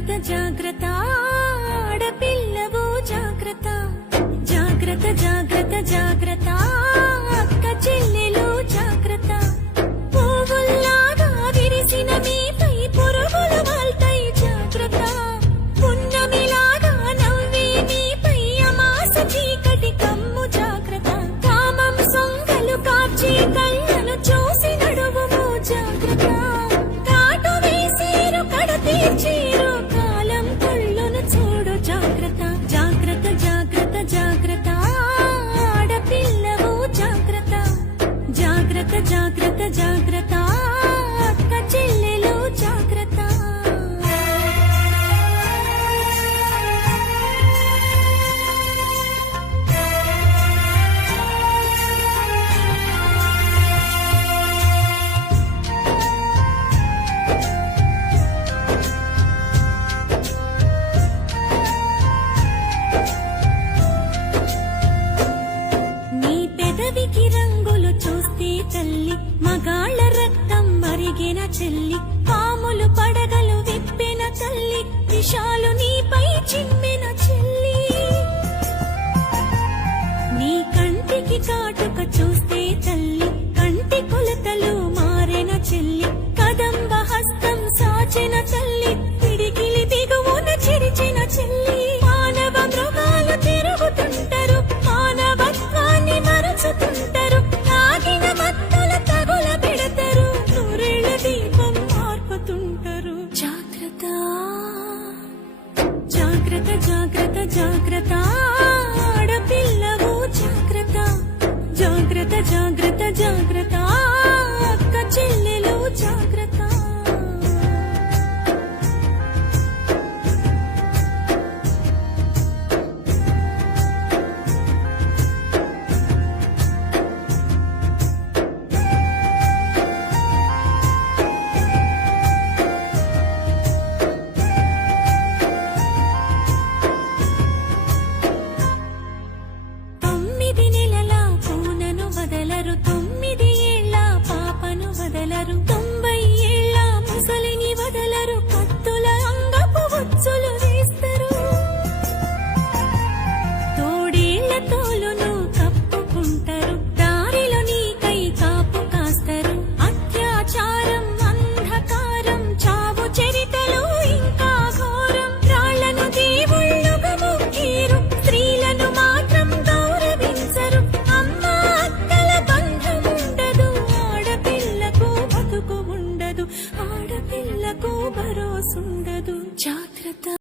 జాగ్రత్త జాగ్రత్త ఆడపిల్లవు జాగ్రత్త జాగ్రత్త జాగ్రత్త జాగ్రత్త అక్క చెల్లెలు జాగ్రత్త పువ్వుల్లాగా విరిసిన మీపై పురుగులు వాల్తాయి జాగ్రత్త పున్నమిలాగా నవ్వే మీపై అమాస చీకటి కమ్ము జాగ్రత్త కామం సొంగలు కాచి కళ్ళను చూసి నడువుము జాగ్రత్త కాటు వేసేరు కడ తీర్చేరు కాలం కళ్ళను చూడు జాగ్రత్త జాగ్రత్త జాగ్రత్త జాగ్రత్త ఆడపిల్లవు జాగ్రత్త జాగ్రత్త జాగ్రత్త జాగ్రత్త అక్క చెల్లెలు జాగ్రత్త నీ పెదవికి రంగులు చూస్తే తల్లి మగాళ్ళ రక్తం మరిగిన చెల్లి పాములు పడగలు విప్పిన తల్లి విషాలు నీపై చిమ్మిన చెల్లి నీ కంటికి కాటుక చూస్తే తల్లి కంటి కొలతలు మారిన చెల్లి కదంబ హస్తం సాచిన తల్లి పిడికిలి దిగువన చిరిచిన చెల్లి మానవ మృగాలు తిరుగుతుంటారు మానవత్వాన్ని మరచుతుంటారు తాగిన మత్తుల తగుల పెడతారు నూరేళ్ల దీపం మార్పుతుంటారు జాగ్రత్త జాగ్రత్త జాగ్రత్త జాగ్రత్త ఆడపిల్లవు జాగ్రత్త జాగ్రత్త జాగ్రత్త జాగ్రత్త అక్క చెల్లెలు జాగ్రత్త తొమ్మిది నెలల పూనను వదలరు 9 ఏళ్ల పాపను వదలరు 90 ఏళ్ల ముసలిని వదలరు కత్తుల అంగపు ఉచ్చులు వేస్తారు తోడేళ్ల తోలును కప్పుకుంటారు దారిలో నీకై కాపు కాస్తారు అత్యాచారం అంధకారం చావు చరితలు ఇంకా ఘోరం రాళ్లను దేవుళ్ళుగా మొక్కేరు స్త్రీలను మాత్రం గౌరవించరు అమ్మ అక్కల బంధం ఉండదు ఆడపిల్లకు బతుకు ఉండదు ఆడపిల్లకు భరోసుండదు జాగ్రత్త